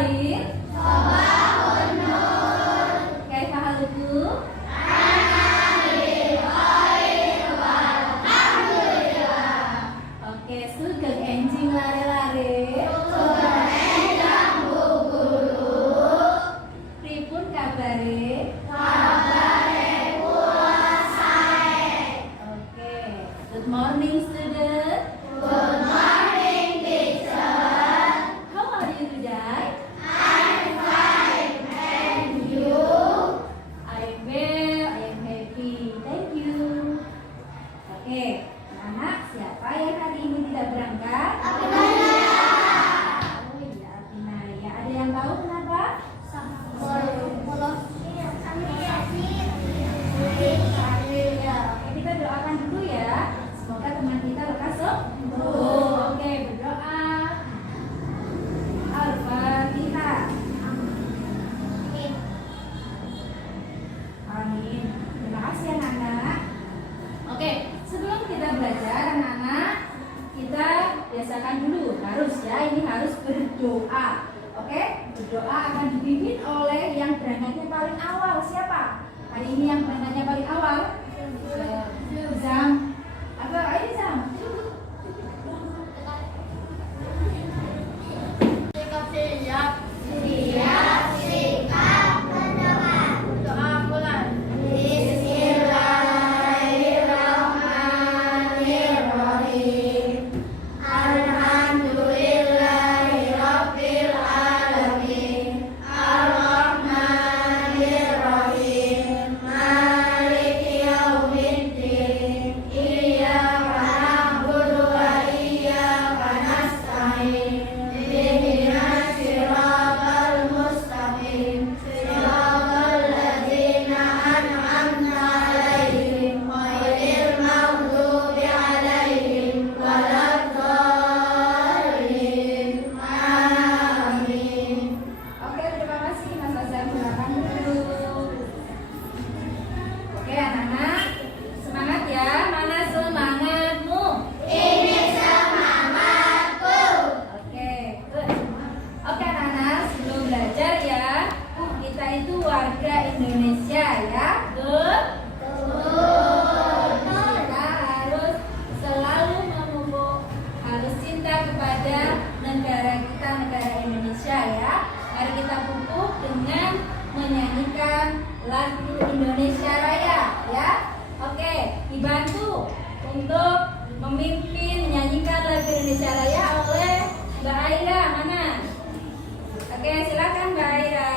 khair? Sabahun nur. Kaifa halukum? Oke, sugeng enjing lare-lare. Sugeng enjang guguru. Pripun kabare? Kabare kula sae. Oke, good morning student. Good morning teacher. How are you today? I'm fine, and you? I'm well, I'm happy. Thank you. Oke, anak siapa yang hari ini tidak berangkat? Abinaya. Oh iya, Abinaya. Ada yang tahu kenapa? Oke, kita doakan dulu ya. Semoga teman kita lekas sembuh. Oke, berdoa. Al-Fatihah. Amin. Terima kasih anak-anak. Oke, sebelum kita belajar anak-anak, kita biasakan dulu harus ya, ini harus berdoa. Oke, berdoa akan dipimpin oleh yang berangkatnya paling awal. Siapa? Hari ini yang berangkatnya paling awal? Zam. Apa? Ayo Zam. Siap. Siap. Sikap. Berdoa. Doa bulan. Bismillahirrahmanirrahim. Alhamdulillahirabbil alamin. Ar-Rahmanirrahim. Maliki yaumiddin. Iyyaka na'budu wa iyyaka nasta'in. Ihdinas siratal mustaqim. Siratal ladzina an'amta 'alaihim ghairil maghdubi 'alaihim waladdallin. Amin. Oke, terima kasih Mas Azhar, silakan dulu. Oke, anak-anak, semangat ya. Mana semangatmu? Ini semangatku. Oke, good. Oke anak-anak, sebelum belajar ya, kita itu warga Indonesia ya. Good. Kita harus selalu memupuk, harus cinta kepada negara kita, negara Indonesia ya. Mari kita pupuk dengan menyanyikan lagu Indonesia Raya ya. Oke, dibantu untuk memimpin menyanyikan lagu Indonesia Raya oleh Mbak Aira. Mana? Oke, silakan Mbak Aira.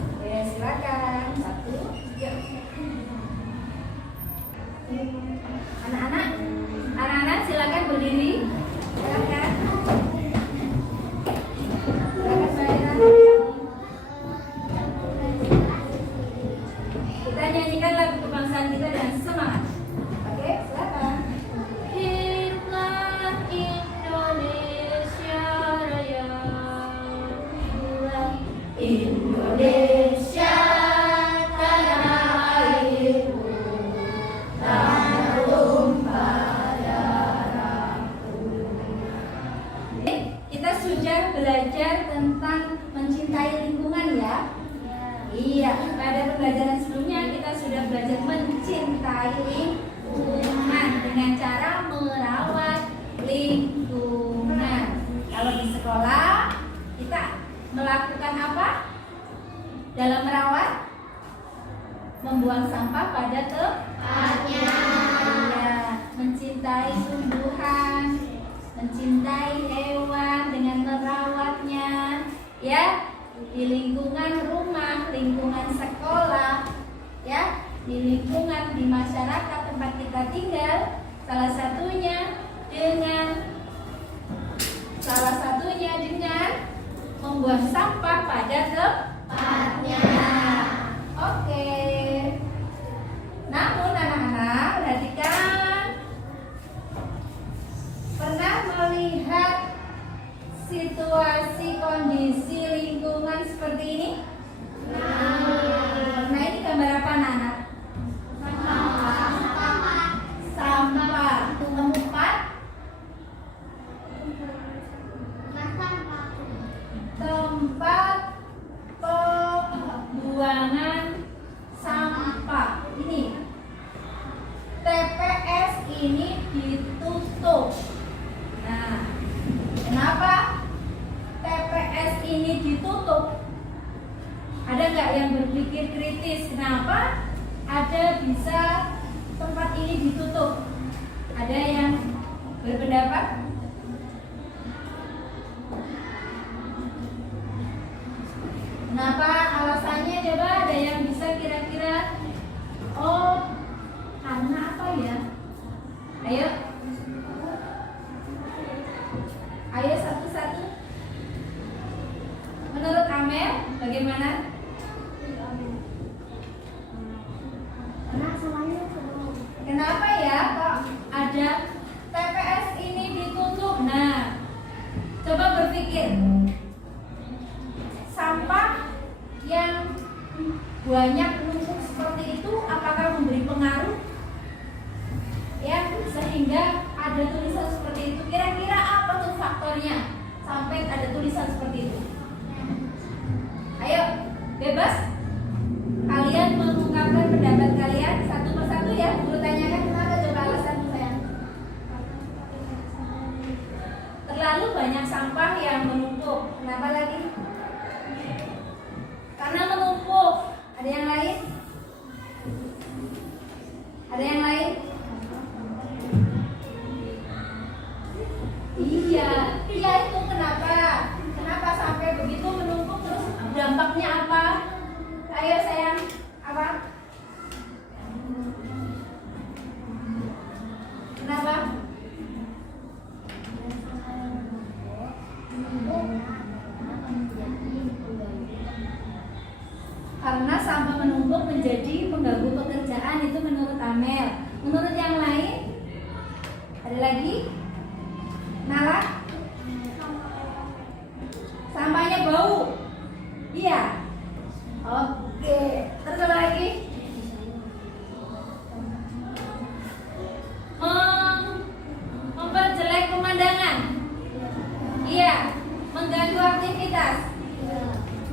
Oke, silakan. 1, 3. Anak-anak silakan berdiri. Silakan. Silakan Mbak Aira. Kita nyanyikan lagu kebangsaan kita dengan semangat. Oke, silakan. Hiduplah Indonesia Raya. Indonesia tanah airku, tanah tumpah darahku. Kita sudah belajar tentang mencintai lingkungan ya. Iya, pada pembelajaran sebelumnya kita sudah belajar mencintai lingkungan dengan cara merawat lingkungan. Kalau di sekolah kita melakukan apa? Dalam merawat, membuang sampah pada tempatnya. Iya, mencintai tumbuhan, mencintai hewan dengan merawatnya. Ya, di lingkungan rumah, lingkungan sekolah, ya, di lingkungan di masyarakat tempat kita tinggal, salah satunya dengan membuang sampah pada tempatnya. Oke. Namun anak-anak, perhatikan, pernah melihat situasi kondisi lingkungan seperti ini? Nah, ini gambar apa anak-anak? Sampah. ditutup. Nah, kenapa TPS ini ditutup? Ada nggak yang berpikir kritis? Kenapa ada bisa tempat ini ditutup? Ada yang berpendapat? Kenapa? Alasannya coba ada yang bisa kira-kira? Oh, karena apa ya? Ayo. Ayo satu-satu. Menurut Amel, bagaimana? Kenapa ya kok ada TPS ini ditutup? Nah, coba berpikir. Sampah yang banyak menumpuk seperti itu apakah memberi pengaruh? Ya, sehingga ada tulisan seperti itu. Kira-kira apa tuh faktornya sampai ada tulisan seperti itu? Ayo, bebas. Kalian mengungkapkan pendapat kalian satu persatu ya. Guru tanyakan kenapa, coba alasan sayang. Terlalu banyak sampah yang menumpuk. Kenapa lagi? Karena menumpuk. Ada yang lain? Ada yang lain? Iya, iya itu kenapa? Kenapa sampai begitu menumpuk, terus dampaknya apa? Ayo sayang, apa? Kenapa? Karena sampah menumpuk menjadi mengganggu pekerjaan, itu menurut Amel. Menurut yang lain? Ada lagi? Nala? Sampahnya bau? Iya. Oke. Terus apa lagi? Memperjelek pemandangan? Iya. Mengganggu aktivitas?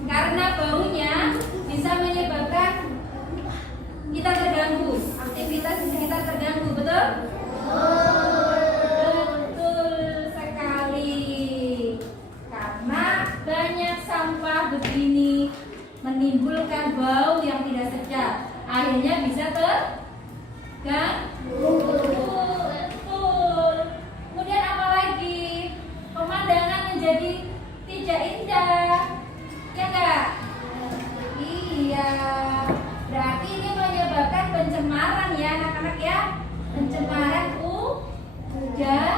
Karena baunya bisa menyebabkan kita terganggu, aktivitas di sekitar terganggu, betul? Betul sekali. Karena banyak sampah begini menimbulkan bau yang tidak sedap, akhirnya bisa terganggu. Betul. Kemudian apa lagi? Pemandangan menjadi tidak indah, ya enggak? Iya. Berarti ini menyebabkan pencemaran ya anak-anak ya. Pencemaran udara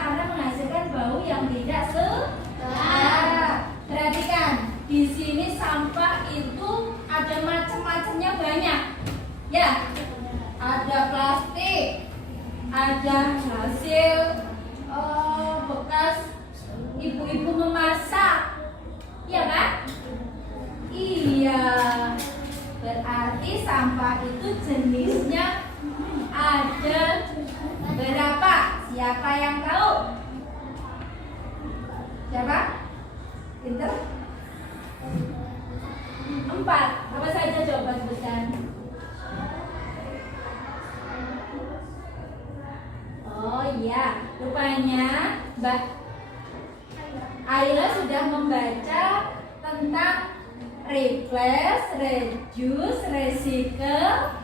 karena menghasilkan bau yang tidak sedap. Perhatikan, di sini sampah itu ada macam-macamnya banyak. Ya. Ada plastik, ada hasil bekas ibu-ibu memasak. Iya kan? Iya. Berarti sampah itu jenisnya ada berapa? Siapa yang tahu? Siapa? Pinter? 4. Apa saja coba sebutkan? Oh iya, rupanya Mbak Ayla sudah membaca tentang replace, reduce, recycle,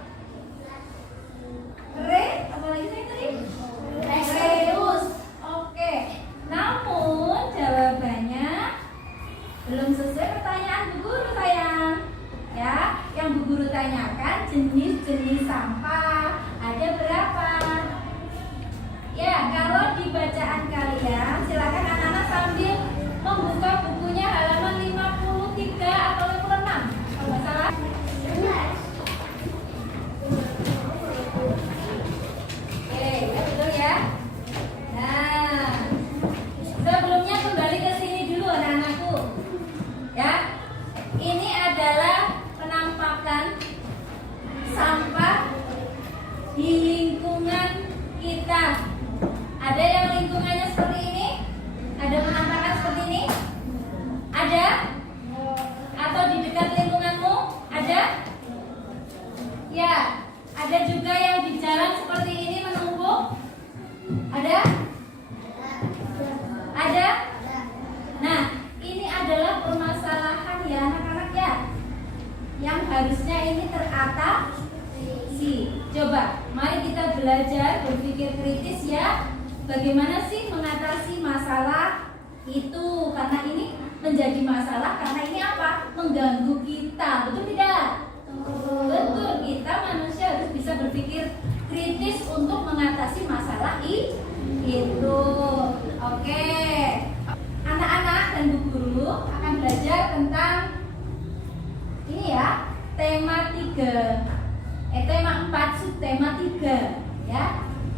apa lagi tadi? Reuse. Oke. Namun jawabannya belum sesuai pertanyaan Bu Guru sayang. Ya, yang Bu Guru tanyakan jenis-jenis sampah ada berapa? Ya, kalau di bacaan kalian silakan anak-anak sambil membuka bukunya halaman 53 atau 56. Kalau nggak salah. Oke, ya betul ya. Nah, sebelumnya kembali ke sini dulu anak-anakku. Ya, ini adalah penampakan sampah di lingkungan kita. Ada yang lingkungannya seperti ini? Ada penampakan seperti ini? Ada? Atau di dekat lingkunganmu? Ada? Ya, ada juga yang di jalan seperti ini menumpuk? kritis ya. Bagaimana sih mengatasi masalah itu? Karena ini menjadi masalah karena ini apa? Mengganggu kita, betul tidak? Betul, kita manusia harus bisa berpikir kritis untuk mengatasi masalah itu. Oke. Anak-anak dan Bu Guru akan belajar tentang ini ya, tema 4 subtema 3 ya.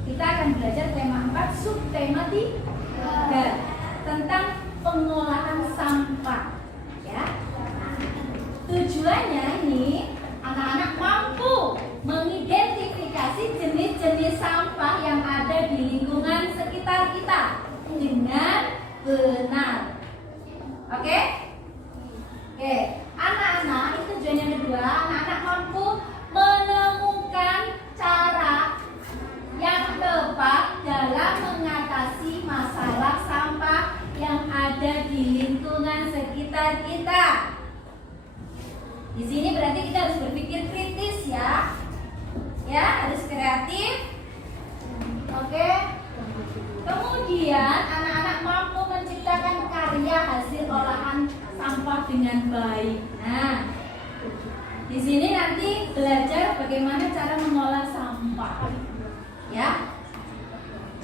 Kita akan belajar tema 4 subtema 3 tentang pengolahan sampah ya. Tujuannya ini anak-anak mampu mengidentifikasi jenis-jenis sampah yang ada di lingkungan sekitar kita dengan benar. Oke? Oke, anak-anak itu tujuan yang kedua, anak-anak mampu menemukan cara yang tepat dalam mengatasi masalah sampah yang ada di lingkungan sekitar kita. Di sini berarti kita harus berpikir kritis ya. Ya, harus kreatif. Oke. Kemudian anak-anak mampu menciptakan karya hasil olahan sampah dengan baik. Nah, di sini nanti belajar bagaimana cara mengolah sampah. Ya,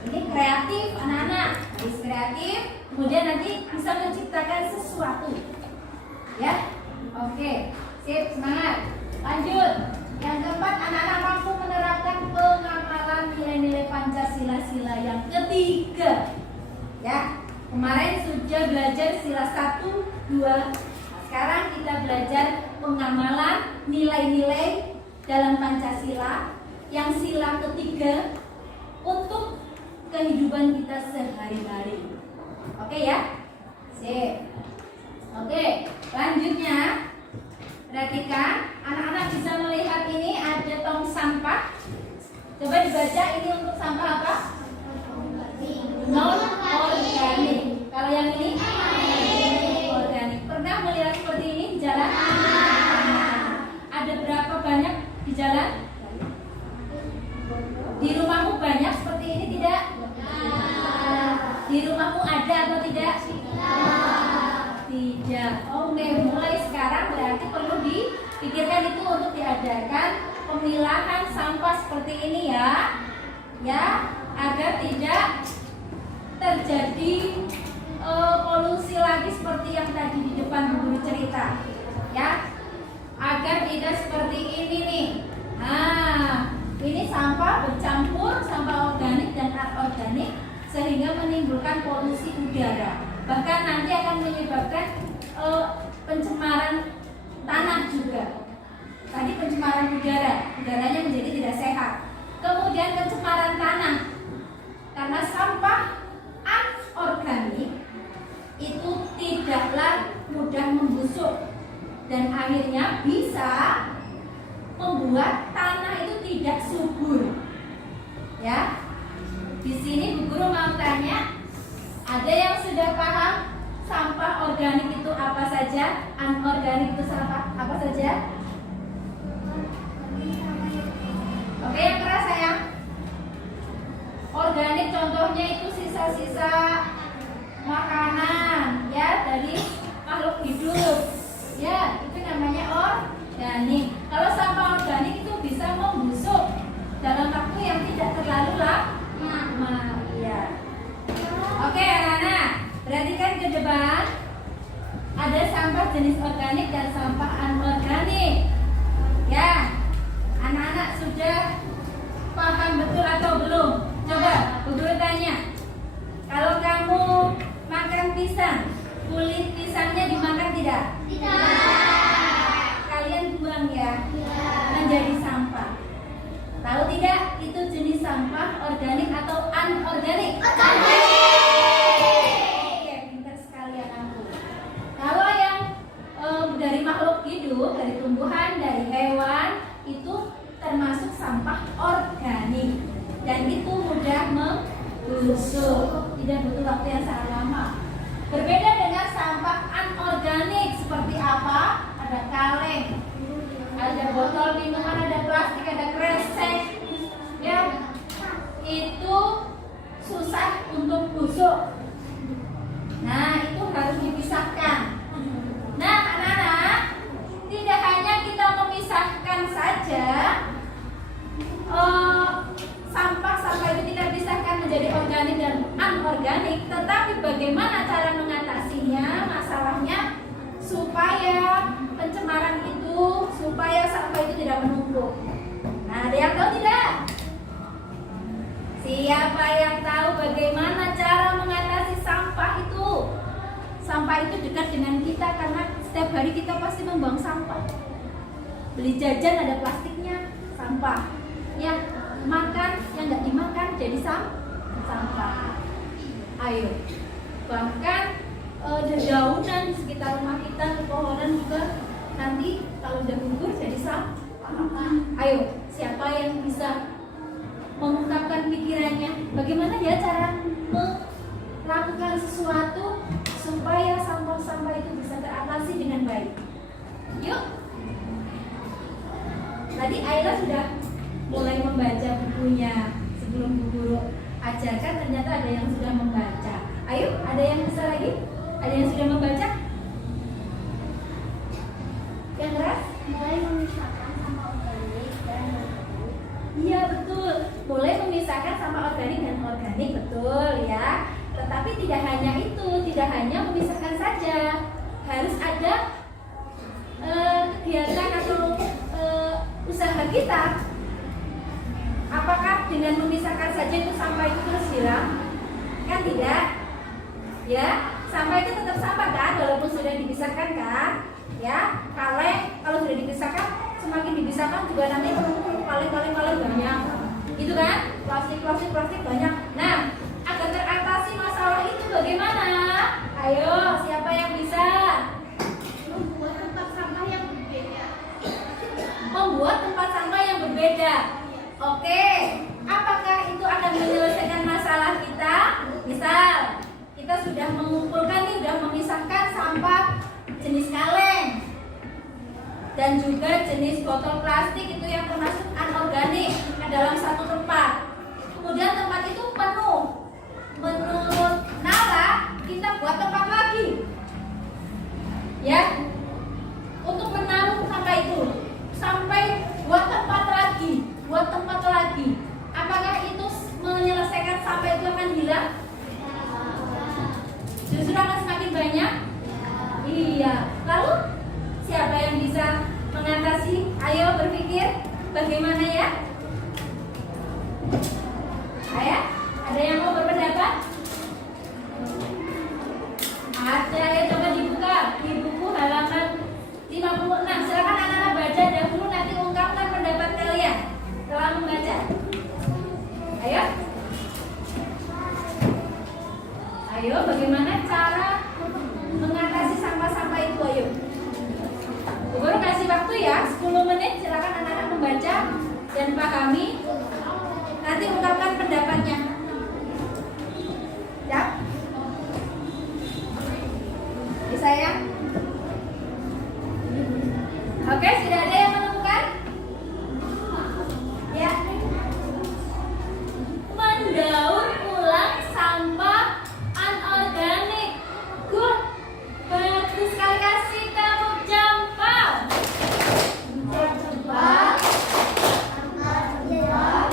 ini kreatif anak-anak, harus kreatif. Kemudian nanti bisa menciptakan sesuatu. Ya, oke, sip, semangat. Lanjut. Yang keempat, anak-anak mampu menerapkan pengamalan nilai-nilai Pancasila sila yang ketiga. Ya, kemarin sudah belajar sila 1, 2. Sekarang kita belajar pengamalan nilai-nilai dalam Pancasila yang sila ketiga untuk kehidupan kita sehari-hari. Oke ya? Sip. Oke, lanjutnya perhatikan, anak-anak bisa melihat ini ada tong sampah. Coba dibaca, ini untuk sampah apa? Non organik. Kalau yang ini organik. Pernah melihat seperti ini di jalan? Ada berapa banyak di jalan? Di rumahmu banyak seperti ini tidak? Di rumahmu ada atau tidak? Tidak. Oke, mulai sekarang berarti perlu dipikirkan itu untuk diadakan pemilahan sampah seperti ini ya. Ya, agar tidak terjadi polusi lagi seperti yang tadi di depan guru cerita. Ya. Agar tidak seperti ini nih. Nah, ini sampah bercampur, sampah organik dan anorganik sehingga menimbulkan polusi udara. Bahkan nanti akan menyebabkan pencemaran tanah juga. Tadi pencemaran udara, udaranya menjadi tidak sehat. Kemudian pencemaran tanah, karena sampah anorganik itu tidaklah mudah membusuk dan akhirnya bisa membuat tanah itu tidak subur. Ya, di sini Bu Guru mau tanya, ada yang sudah paham sampah organik itu apa saja, anorganik itu sampah apa saja? Oke, yang keras sayang. Organik contohnya itu sisa-sisa makanan ya dari makhluk hidup. Ya, itu namanya organik. Kalau sampah organik itu bisa membusuk dalam waktu yang tidak terlalu lama. Ya. Oke, anak-anak, perhatikan ke depan. Ada sampah jenis organik dan sampah anorganik. Ya, anak-anak sudah paham betul atau belum? Coba Bu Guru tanya. Kalau kamu makan pisang, kulit pisangnya dimakan tidak? Tidak. Kalian buang ya? Menjadi sampah. Tahu tidak itu jenis sampah organik atau anorganik? Organik. Oke, pintar sekali anakku. Kalau yang dari makhluk hidup, dari tumbuhan, dari hewan, itu termasuk sampah organik dan itu mudah membusuk, tidak butuh waktu yang sangat lama. Berbeda dengan sampah anorganik seperti apa? Ada kaleng, ada botol minuman, ada plastik, ada kresek, ya itu untuk busuk. Nah, itu harus dipisahkan. Nah, anak-anak, tidak hanya kita memisahkan saja, sampah-sampah itu kita pisahkan menjadi organik dan anorganik, tetapi bagaimana cara mengatasinya, masalahnya, supaya pencemaran itu, supaya sampah itu tidak menumpuk. Nah, ada yang tahu tidak? Siapa yang tahu bagaimana cara mengatasi sampah itu? Sampah itu dekat dengan kita karena setiap hari kita pasti membuang sampah. Beli jajan ada plastiknya, sampah. Ya, makan yang nggak dimakan jadi sampah. Ayo, bahkan dedaunan di sekitar rumah kita, pepohonan juga nanti kalau udah gugur jadi sampah. Ayo, siapa yang bisa mengungkapkan pikirannya? Bagaimana ya cara melakukan sesuatu supaya sampah-sampah itu bisa teratasi dengan baik? Yuk. Tadi Ayla sudah mulai membaca bukunya sebelum Bu Guru ajarkan, ternyata ada yang sudah membaca. Ayo, ada yang bisa lagi? Ada yang sudah membaca? Yang keras? Mulai memisahkan sampah organik dan anorganik. Iya, betul. Mulai memisahkan sampah organik dan organik, betul ya. Tetapi tidak hanya itu, tidak hanya memisahkan saja. Harus ada kegiatan atau usaha kita. Apakah dengan memisahkan saja itu sampah itu terus hilang? Kan tidak. Ya, sampah itu tetap sampah kan, walaupun sudah dipisahkan kan? Ya, kalau sudah dipisahkan, semakin dipisahkan juga nanti menumpuk paling banyak. Gitu kan? Plastik banyak. Nah, agar teratasi masalah itu bagaimana? Ayo, siapa yang bisa? Membuat tempat sampah yang berbeda. Membuat tempat sampah yang berbeda. Oke, apakah itu akan menyelesaikan masalah kita? Misal, kita sudah mengumpulkan nih, sudah memisahkan sampah jenis kaleng dan juga jenis botol plastik itu yang termasuk anorganik ke dalam satu tempat. Kemudian tempat itu penuh. Menurut Nala, kita buat tempat lagi. Ya, untuk menaruh sampah itu sampai buat tempat lagi. Apakah itu menyelesaikan sampah itu akan hilang? Justru akan semakin banyak? Iya. Lalu siapa yang bisa mengatasi? Ayo berpikir bagaimana ya? Ayah, ada yang mau berpendapat? Ada, ya coba dibuka di buku halaman 56. Silakan anak-anak baca dahulu, nanti ungkapkan pendapat kalian setelah membaca. Ayo, bagaimana cara mengatasi sampah-sampah itu? Ayo. Bu Guru kasih waktu ya, 10 menit. Silakan anak-anak membaca dan pahami. Nanti ungkapkan pendapatnya. Siap? Bisa ya? Oke, sudah ada yang menemukan? Ya. Mendaur ulang sampah anorganik. Good. Bagus sekali, kasih tepuk jempol. Jempol. Jempol.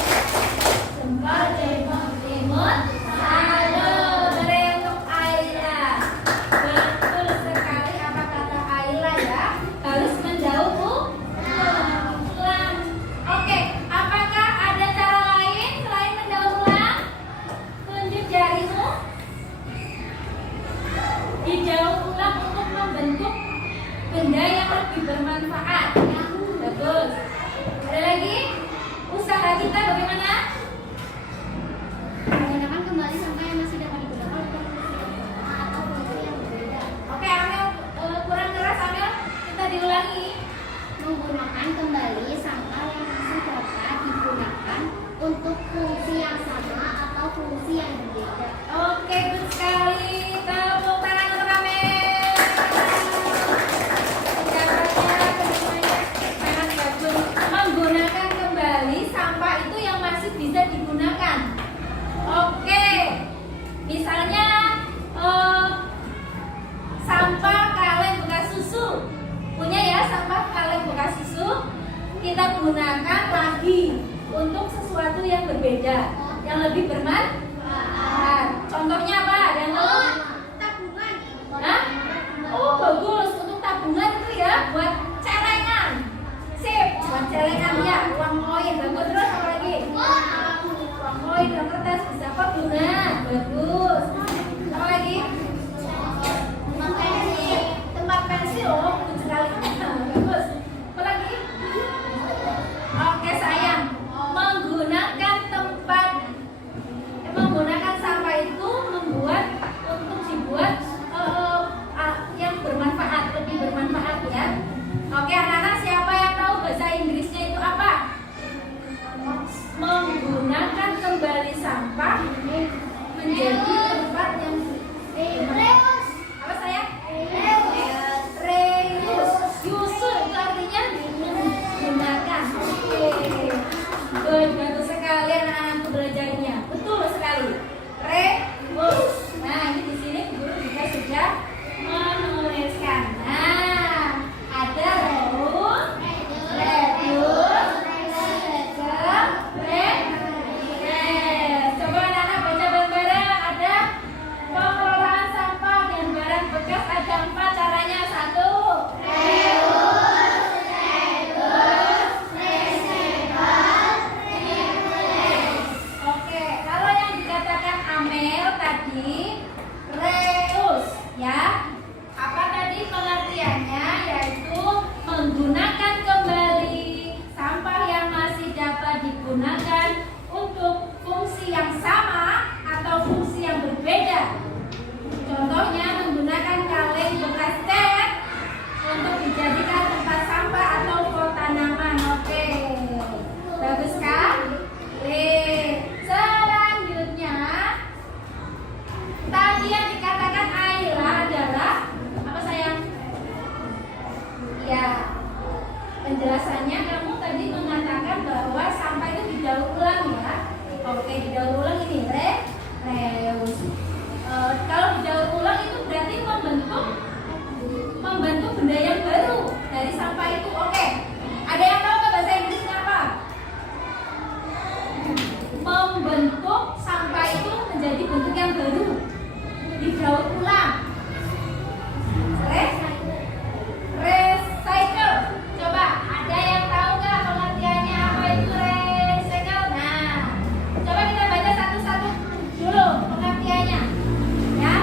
yang lebih bermanfaat. Contohnya apa? Ada yang tahu? Tabungan. Hah? Oh bagus, untuk tabungan itu ya buat celengan. Sip, buat celengan ya, uang koin. Bagus, terus apa lagi? Uang koin, uang kertas, bisa apa? Bunga. Bagus. Apa lagi? Tempat pensil. Oh, bagus sekali. Bagus. Apa lagi? Oke sayang, menggunakan sampah itu membuat untuk dibuat yang bermanfaat, lebih bermanfaat ya. Oke anak-anak, siapa yang tahu bahasa Inggrisnya itu apa? Menggunakan kembali sampah menjadi tempat yang apa sayang? Reuse. Use itu artinya menggunakan. Oke, bagus sekali anak-anakku belajarnya. Betul sekali. Reuse. Nah, ini di sini guru juga sudah menuliskan. Nah, ada coba anak-anak baca bareng-bareng. Ada pengelolaan sampah dan barang bekas. Ada 4 caranya. 1. Oke, kalau yang dikatakan Amel tadi reuse ya. Apa tadi pengertiannya? Yaitu menggunakan kembali sampah yang masih dapat digunakan untuk fungsi yang sama atau fungsi yang berbeda. Contohnya menggunakan kaleng bekas cat untuk dijadikan tempat sampah atau pot tanaman. Oke, bagus kan? Selanjutnya, tadi yang dikatakan Ayla adalah apa sayang? Ya, penjelasannya kamu tadi mengatakan bahwa sampah itu didaur ulang ya. Oke, didaur ulang ini reuse. Kalau didaur ulang itu berarti membentuk benda yang baru dari sampah itu. Oke, ada yang tahu nggak bahasa Inggrisnya apa? Membentuk sampah itu menjadi bentuk yang baru, didaur ulang. Recycle. Coba ada yang tahu nggak pengertiannya apa itu recycle? Nah, coba kita baca satu-satu dulu pengertiannya ya.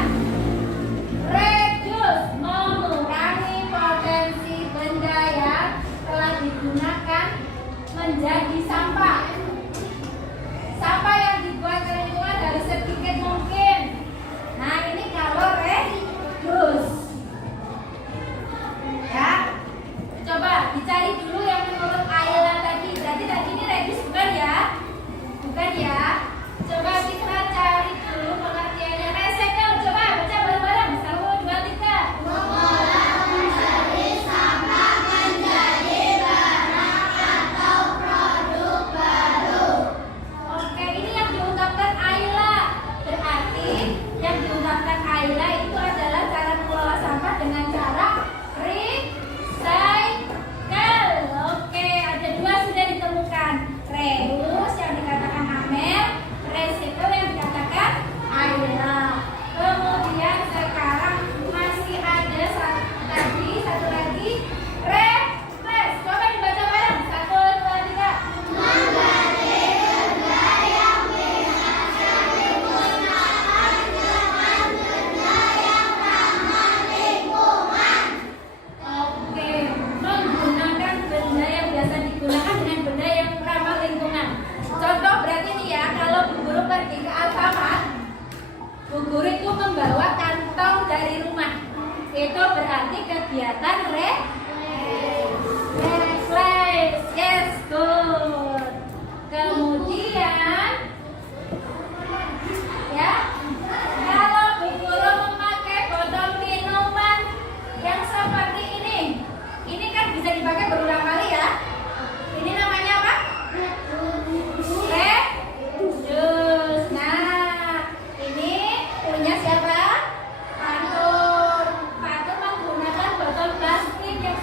Reduce, mengurangi potensi benda yang telah digunakan menjadi sampah. Sampah yang dibuat ke lingkungan harus sedikit mungkin. Nah, ini kalau reduce ya. Coba dicari dulu yang menurut Ayla tadi. Berarti tadi ini reduce bukan ya? Bukan ya? Coba kita cari dulu pengertiannya recycle. Coba baca bareng-bareng. 1, 2, 3. Mengolah menjadi sampah menjadi barang atau produk baru. Oke, ini yang diungkapkan Ayla. Berarti yang diungkapkan Ayla itu adalah cara mengelola sampah dengan cara recycle. Oke, ada 2 sudah ditemukan. Reuse yang dikatakan Amel, recycle yang dikatakan Ayla. Kemudian sekarang masih ada satu lagi replace. Coba dibaca bareng. 1, 2, 3. Mengganti benda yang bisa digunakan dengan benda yang ramah lingkungan. Oke, menggunakan benda yang biasa digunakan dengan benda yang ramah lingkungan. Contoh berarti nih ya, kalau Bu Guru pergi ke Alfamart, Bu Guru itu membawa kantong dari rumah. Itu berarti kegiatan replace. Yes, good. Kemudian ya, kalau Bu Guru memakai botol minuman yang seperti ini kan bisa dipakai berulang kali ya. Ini namanya apa? Reduce. Nah, ini punya siapa? Fatur. Fatur menggunakan botol plastik yang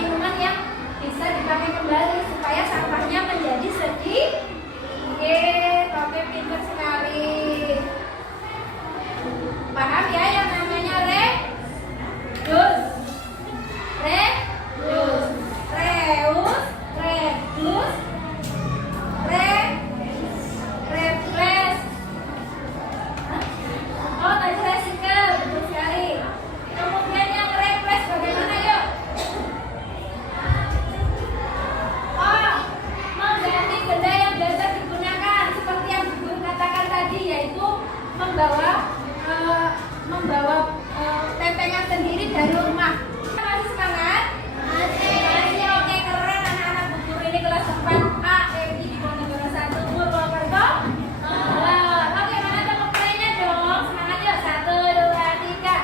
minuman yang bisa dipakai kembali supaya sampahnya menjadi sedikit. Oke, pintar sekali. Paham ya yang namanya reduce, reduce, reuse, reduce, replace. Oh, tadi recycle, betul sekali. Kemudian yang replace bagaimana yuk? Oh, mengganti benda yang biasa digunakan seperti yang Guru katakan tadi, yaitu membawa tempengan sendiri dari rumah. Masih semangat? Masih. Oke, keren anak-anak Bu Guru ini kelas 4A di Diponegoro 1 Purwokerto. Oke, mana tepuk tangannya dong? Semangat yuk. 1, 2, 3.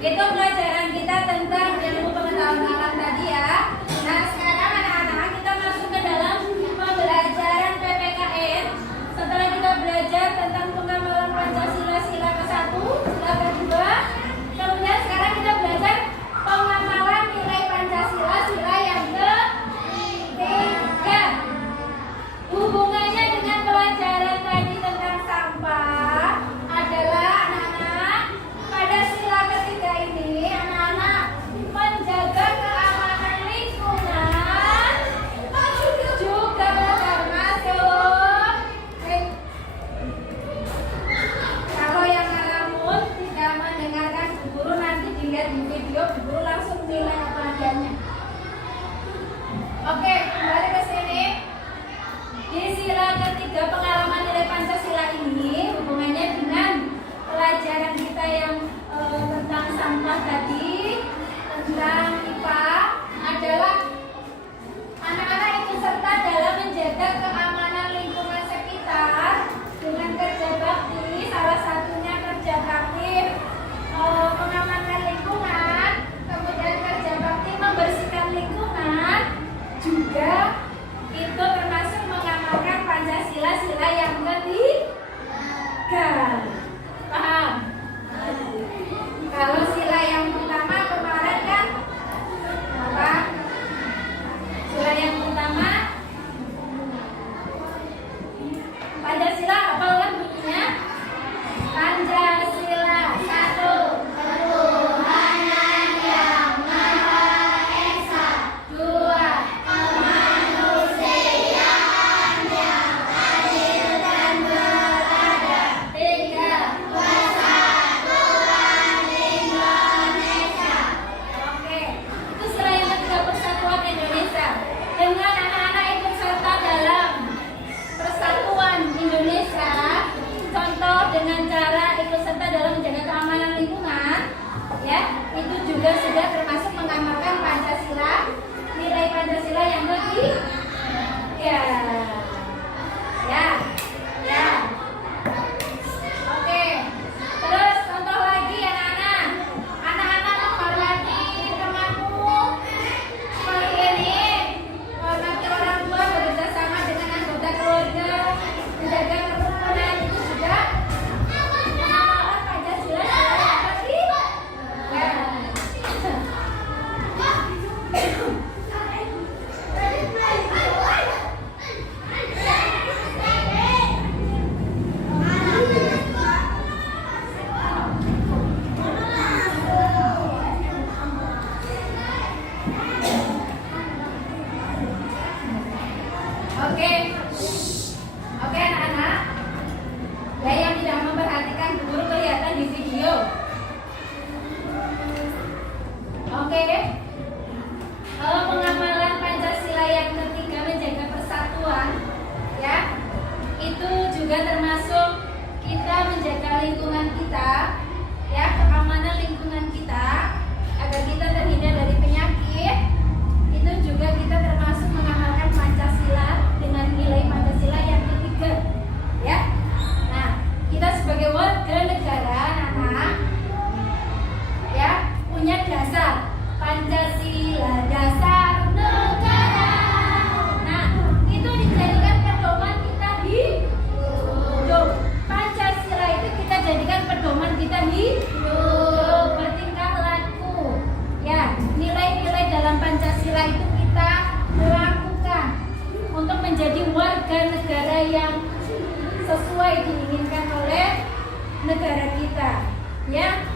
Itu pelajaran kita tentang ilmu pengetahuan alam tadi ya. Nah, sekarang anak-anak kita masuk ke dalam pembelajaran PPKN. Setelah kita belajar tentang pengamalan Pancasila sila ke-1, sila ke-2, kemudian sekarang kita belajar pengamalan nilai Pancasila sila yang ke-3. Hubungannya dengan pelajaran tadi tentang sampah adalah anak-anak pada sila ketiga ini anak-anak menjaga keamanan lingkungan juga termasuk kalau yang ngalamun tidak mendengarkan Bu Guru nanti dilihat di video Bu Guru langsung nilai pelajarannya. Oke, kembali ke sini. Di sila ketiga pengalaman nilai Pancasila ini hubungannya dengan pelajaran kita yang tentang sampah tadi, tentang IPA adalah anak-anak ikut serta dalam menjaga keamanan lingkungan sekitar dengan kerja bakti, salah satunya kerja bakti mengamankan lingkungan, kemudian kerja bakti membersihkan lingkungan, juga itu termasuk mengamalkan Pancasila sila yang ke-3. Paham? Kalau sila yang pertama kemarin kan apa? Sila yang pertama Pancasila apa kan bunyinya? Pancasila 1. Ketuhanan yang Maha Esa. 2. Kemanusiaan yang adil dan beradab. 3. Persatuan Indonesia. Oke, itu sila yang ketiga, persatuan Indonesia. Dengan anak-anak ikut serta dalam persatuan Indonesia, contoh dengan cara ikut serta dalam menjaga keamanan lingkungan, ya, itu juga sudah termasuk mengamalkan Pancasila, nilai Pancasila yang ke-3. Ya. Oke. Terus contoh lagi anak-anak. Anak-anak menghormati temanmu. Seperti ini. Menghormati orang tua, bekerja sama dengan anggota keluarga, menjaga kerukunan, itu juga mengamalkan Pancasila yang ke-3. kita sebagai warga negara anak-anak ya punya dasar Pancasila dasar negara. Nah, itu dijadikan pedoman kita hidup. Pancasila itu kita jadikan pedoman kita hidup, bertingkah laku. Ya, nilai-nilai dalam Pancasila itu kita lakukan untuk menjadi warga negara yang sesuai diinginkan oleh negara kita. Ya.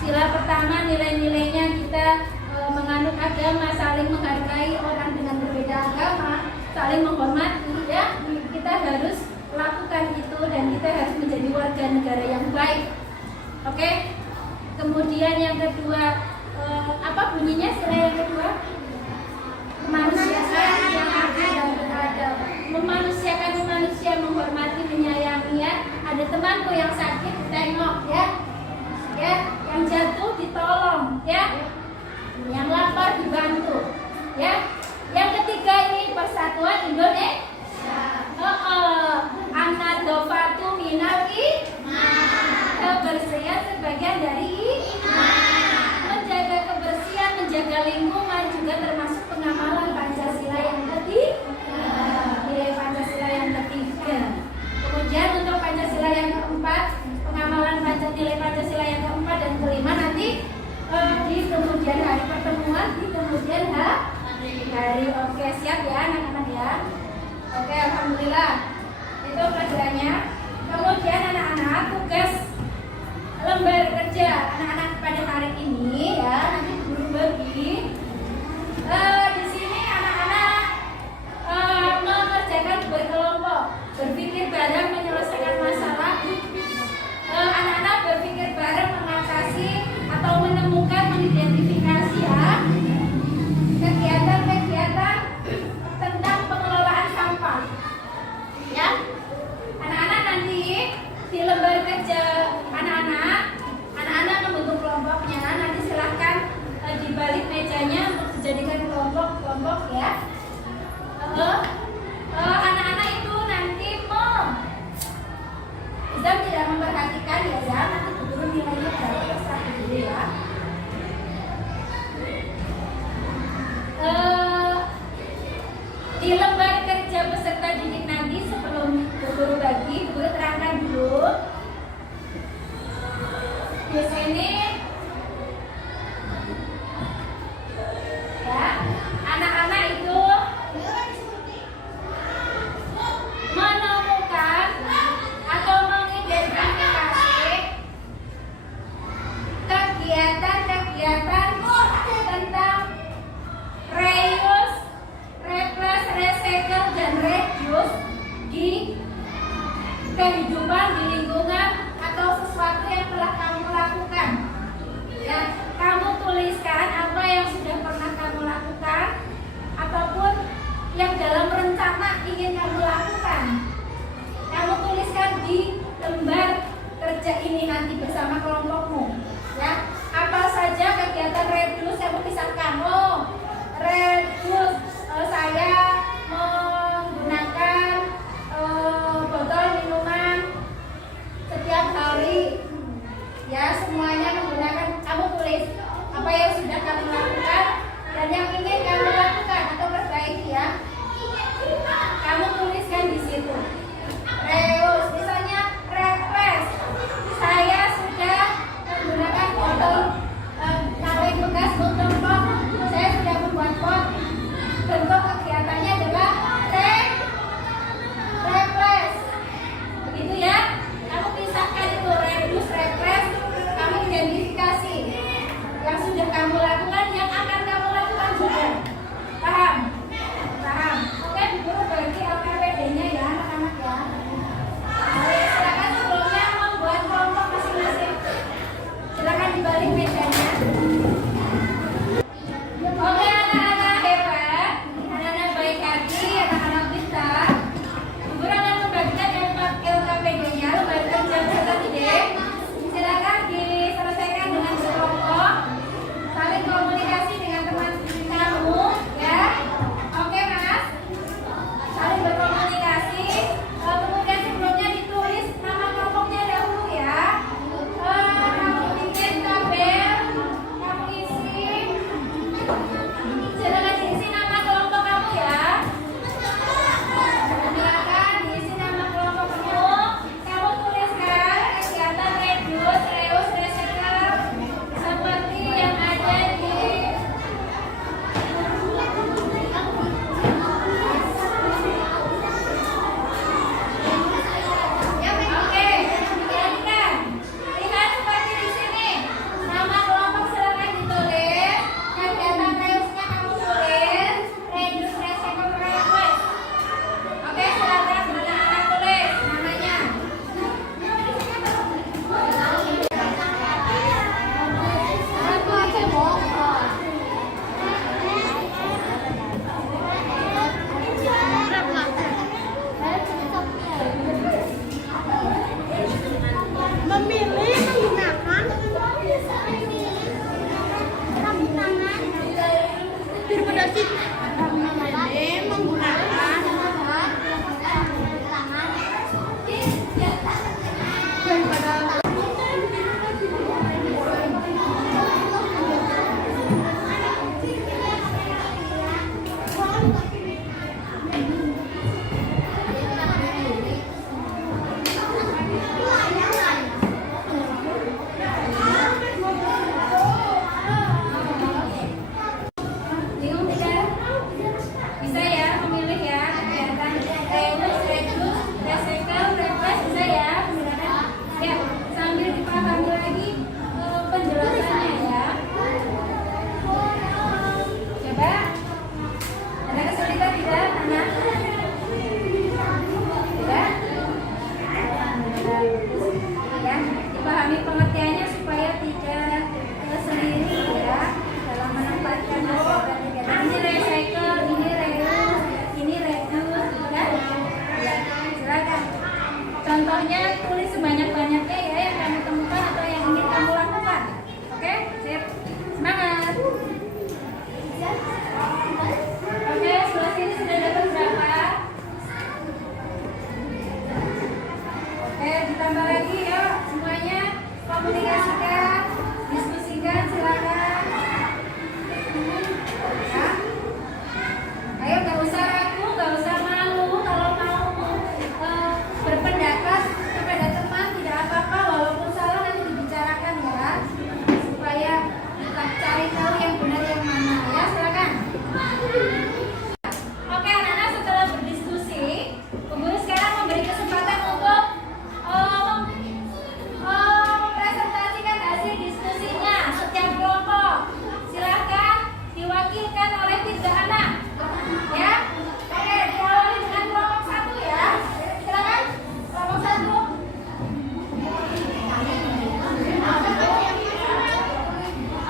Sila pertama nilai-nilainya kita menganut agama, saling menghargai orang dengan berbeda agama, saling menghormati. Ya, kita harus lakukan itu dan kita harus menjadi warga negara yang baik. Oke. Kemudian yang kedua, apa bunyinya sila yang kedua? Kemanusiaan yang adil dan beradab. Memanusiakan manusia, menghormati, menyayangi. Ya. Ada temanku yang sakit, tengok ya. Ya, yang jatuh ditolong, ya. Yang lapar dibantu, ya. Yang ketiga ini persatuan Indonesia. An-nadofatu minal iman. Kebersihan sebagian dari iman. Menjaga kebersihan, menjaga lingkungan juga termasuk pengamalan Pancasila yang ketiga. Nilai Pancasila yang ketiga. Kemudian untuk Pancasila yang keempat, pengamalan nilai Pancasila yang keempat dan kelima nanti di kemudian hari pertemuan di kemudian hari. Oke, siap ya anak-anak ya. Oke, alhamdulillah itu pelajarannya. Kemudian anak-anak tugas lembar kerja anak-anak pada hari ini ya, nanti guru bagi di sini anak-anak mengerjakan berkelompok, berpikir bareng menyelesaikan masalah. Anak-anak berpikir bareng mengatasi atau menemukan, mengidentifikasi ya kegiatan-kegiatan tentang pengelolaan sampah. Ya, anak-anak nanti di lembar kerja anak-anak membentuk kelompoknya. Nanti silahkan di balik mejanya untuk dijadikan kelompok-kelompok ya. Anak-anak itu nanti Izam tidak memperhatikan ya, nanti guru nilainya berapa terserah dulu ya. Di lembar kerja peserta didik nanti sebelum guru bagi, guru terangkan dulu. Di sini ya, anak-anak itu menemukan atau mengidentifikasi kegiatan-kegiatan tentang reuse, replace, recycle, dan reduce di kehidupan, di lingkungan atau sesuatu yang telah kamu lakukan. Ya, kamu tuliskan apa yang sudah pernah kamu lakukan ataupun yang dalam rencana ingin kamu lakukan. Kamu tuliskan di lembar kerja ini nanti bersama kelompokmu. Ya, apa saja kegiatan reduce yang misalkan, reduce saya menggunakan botol minuman setiap hari. Ya, semuanya menggunakan, kamu tulis apa yang sudah kamu lakukan dan yang ingin kamu lakukan atau perbaiki ya. Kamu tuliskan di situ. Reus, misalnya replace. Saya sudah menggunakan botol kaleng bekas untuk pot. Saya sudah membuat pot. Bentuk kegiatannya adalah terus ya dipahami pengertiannya supaya tidak sendiri ya dalam menempatkan kegiatan ini recycle, ini reuse, ini reduce ya. Ya, silakan. Contohnya tulis sebanyak-banyaknya ya yang kamu temukan atau yang ingin kamu lakukan. Oke, sip. Semangat. Oke, sebelah sini sudah dapat berapa? Oke, ditambah lagi ya semuanya. Komunikasikan, diskusikan, silakan. Ya. Ayo, nggak usah ragu, nggak usah malu. Kalau mau berpendapat kepada teman tidak apa-apa, walaupun salah nanti dibicarakan ya, supaya kita cari tahu yang benar yang mana ya. Silakan. Oke anak-anak, setelah berdiskusi, guru sekarang memberi kesempatan untuk mempresentasikan hasil diskusinya setiap kelompok. Silakan diwakilkan oleh 3 anak ya. Oke, diawali dengan kelompok 1 ya. Silakan kelompok 1.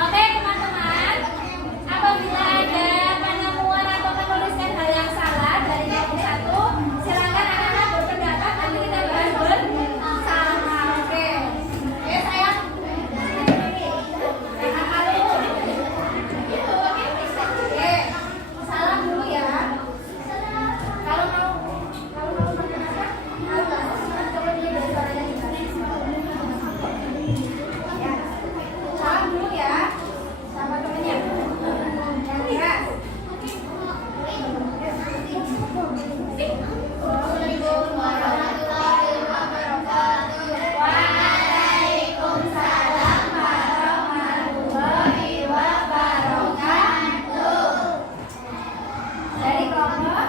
Oke teman-teman, apabila ada penemuan atau menuliskan hal yang salah dari kelompok 1, silakan anak-anak berpendapat, nanti kita bahas bersama. Oke, sayang. Jangan malu. Oke, salam dulu ya. Kalau mau berpendapat, coba dulu dari suaranya gimana. Ya, salam dulu ya sama temennya. Yang keras. Assalamualaikum warahmatullahi wabarakatuh. Waalaikumsalam warahmatullahi wabarakatuh. Dari kelompok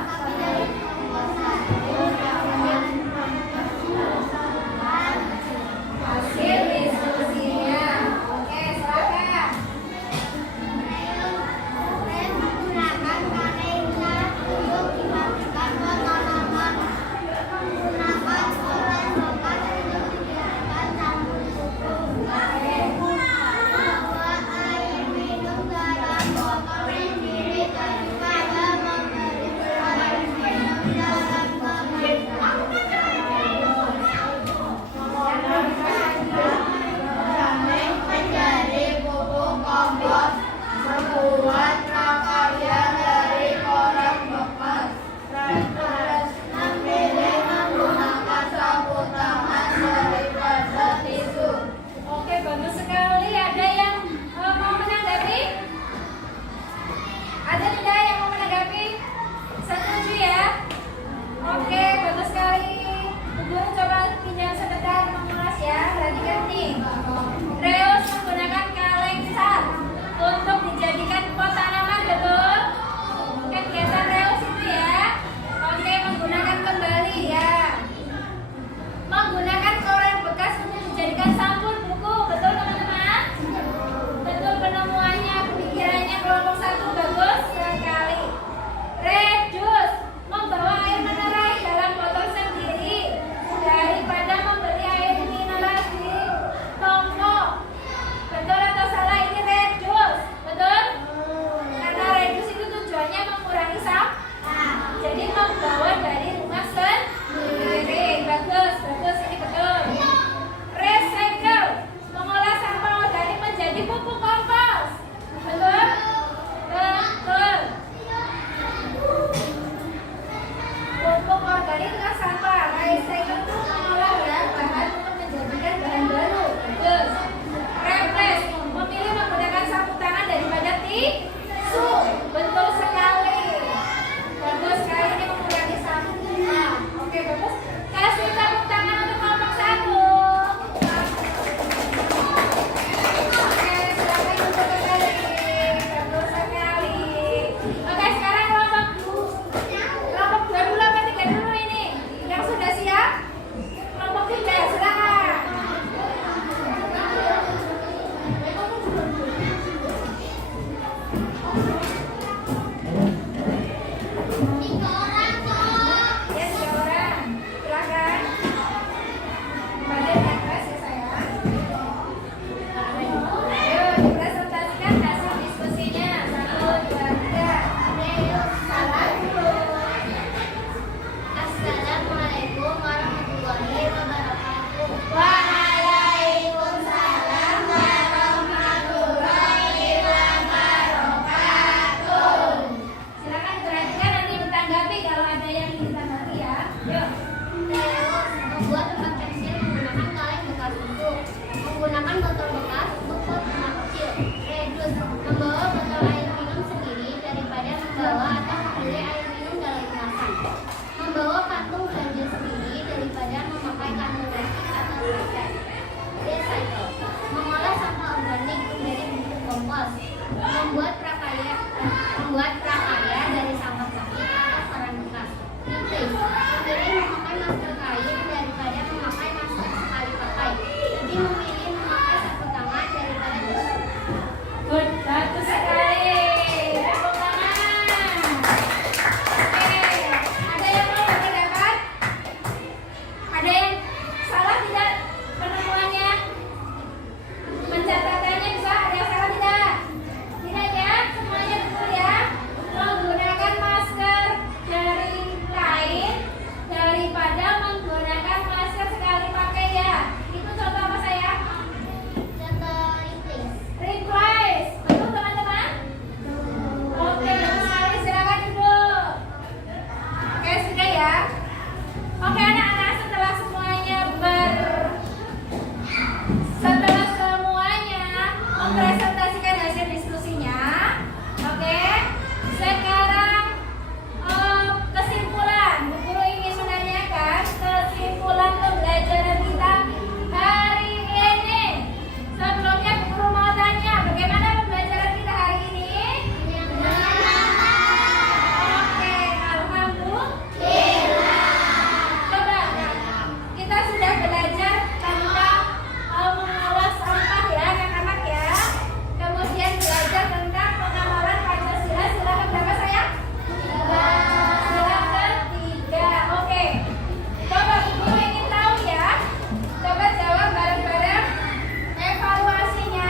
hasil diskusinya. Oke, silakan. Menggunakan kalender untuk dimasukkan ke tanaman, menggunakan selokan untuk dijadikan sabun kuku, membawa air minum dalam botol sendiri daripada membeli air minum dalam kemasan. Menjadi pupuk kompos, membuat prakarya dari koran bekas, memilih menggunakan sapu tangan daripada tisu. Oke, bagus sekali. Ada yang mau menanggapi? Ada tidak yang mau menanggapi? Setuju ya? Oke, bagus sekali. Guru coba pinjam sebentar mengulas ya. Perhatikan nih. Reus menggunakan kaleng cat untuk dijadikan pot tanaman, betul? Kegiatan Reus itu ya. Oke, menggunakan kembali ya. Menggunakan koran bekas untuk dijadikan sabun buku, betul teman-teman? Betul penemuannya, pemikirannya kelompok 1 bagus sekali. Reduce, membawa air mineral dalam botol sendiri daripada membeli air mineral di toko. Betul atau salah ini reduce? Betul? Karena reduce itu tujuannya mengurangi sampah. Jadi membawa dari rumah sendiri. Bagus, bagus, ini betul. Lebih memilih memakai sapu tangan daripada tisu. Good, bagus sekali. Tepuk tangan. Oke, ada yang mau berpendapat? Ada yang salah tidak penemuannya? Mencatatannya bisa, ada yang salah tidak? Tidak ya, semuanya betul ya. Menggunakan masker dari kain daripada menggunakan masker sekali pakai ya. Itu contoh apa sayang? Contoh replace. Replace, betul teman-teman? Oke, bagus sekali, silakan duduk. Oke, sudah ya. Oke anak-anak, setelah semuanya mempresentasikan hasil diskusinya, oke. Sekarang kesimpulan, Bu Guru ingin menanyakan kesimpulan pembelajaran kita hari ini. Sebelumnya Bu Guru mau tanya, bagaimana pembelajaran kita hari ini? Oke, alhamdulillah. Coba, kita sudah belajar tentang mengolah sampah ya anak-anak ya. Kemudian belajar tentang pengamalan Pancasila. Sila keberapa sayang? Sila ketiga. Oke. Coba Bu Guru ingin tahu ya. Coba jawab bareng-bareng. Evaluasinya.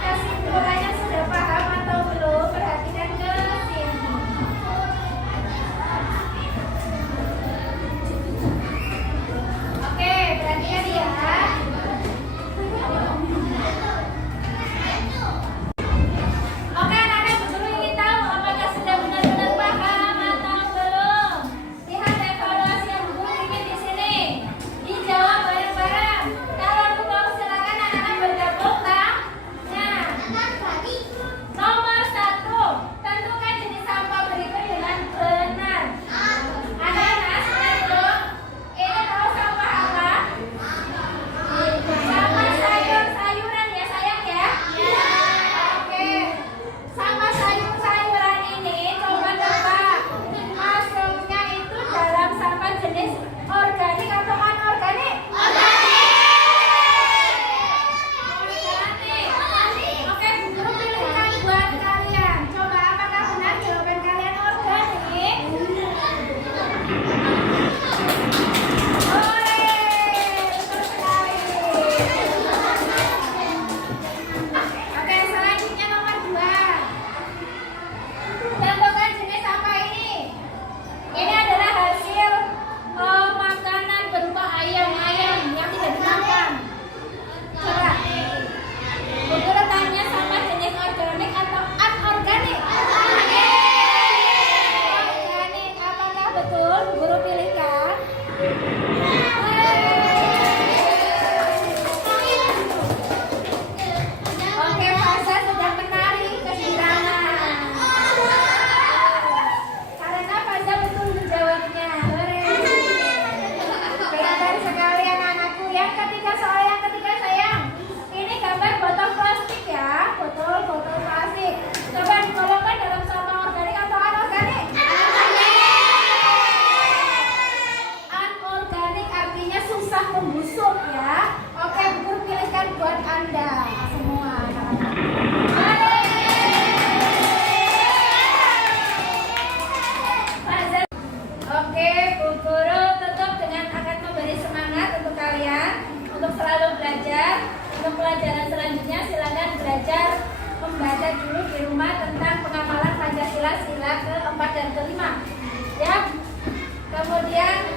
Kesimpulannya sudah paham atau belum? Perhatikan ke sini. Oke, perhatikan ya. Oke anak-anak, Bu Guru ingin tahu apakah sudah benar-benar paham atau belum? Lihat evaluasi yang Bu Guru bikin di sini. Dijawab bareng-bareng. Kalau belum silakan anak-anak bergabung tanya. Nomor 1, tentukan jenis sampah berikut dengan benar. Anak-anak sudah belum? Ini tahu sampah apa? Sampah sayur-sayuran ya sayang ya? Oke. Sampah sayur-sayuran ini coba tebak. Masuknya itu dalam sampah jenis organik atau anorganik? Organik. Oke, Bu Guru pilihkan buat kalian. Coba apakah benar jawaban kalian organik? Ore, betul sekali. Oke, selanjutnya nomor 2. Tentukan jenis sampah ini. Ini adalah hasil makanan berupa ayam-ayam yang tidak dimakan. Coba. Bu Guru tanya sampah jenis organik atau anorganik? Organik. Apakah betul? Bu Guru pilihkan. Oke, Fasa sudah menari kegirangan. Karena Fasa betul menjawabnya. Hore. Pintar sekali anak-anakku. Yang ketiga, soal yang ketiga sayang. Ini gambar botol plastik ya. Botol plastik. Coba digolongkan dalam sampah organik atau anorganik? Anorganik artinya susah membusuk ya. Oke, Bu Guru pilihkan buat Anda semua anak-anak. Oke, Bu Guru tutup dengan akan memberi semangat untuk kalian untuk selalu belajar. Untuk pelajaran selanjutnya silakan belajar membaca dulu di rumah tentang pengamalan Pancasila sila ke-4 dan ke-5 ya. Kemudian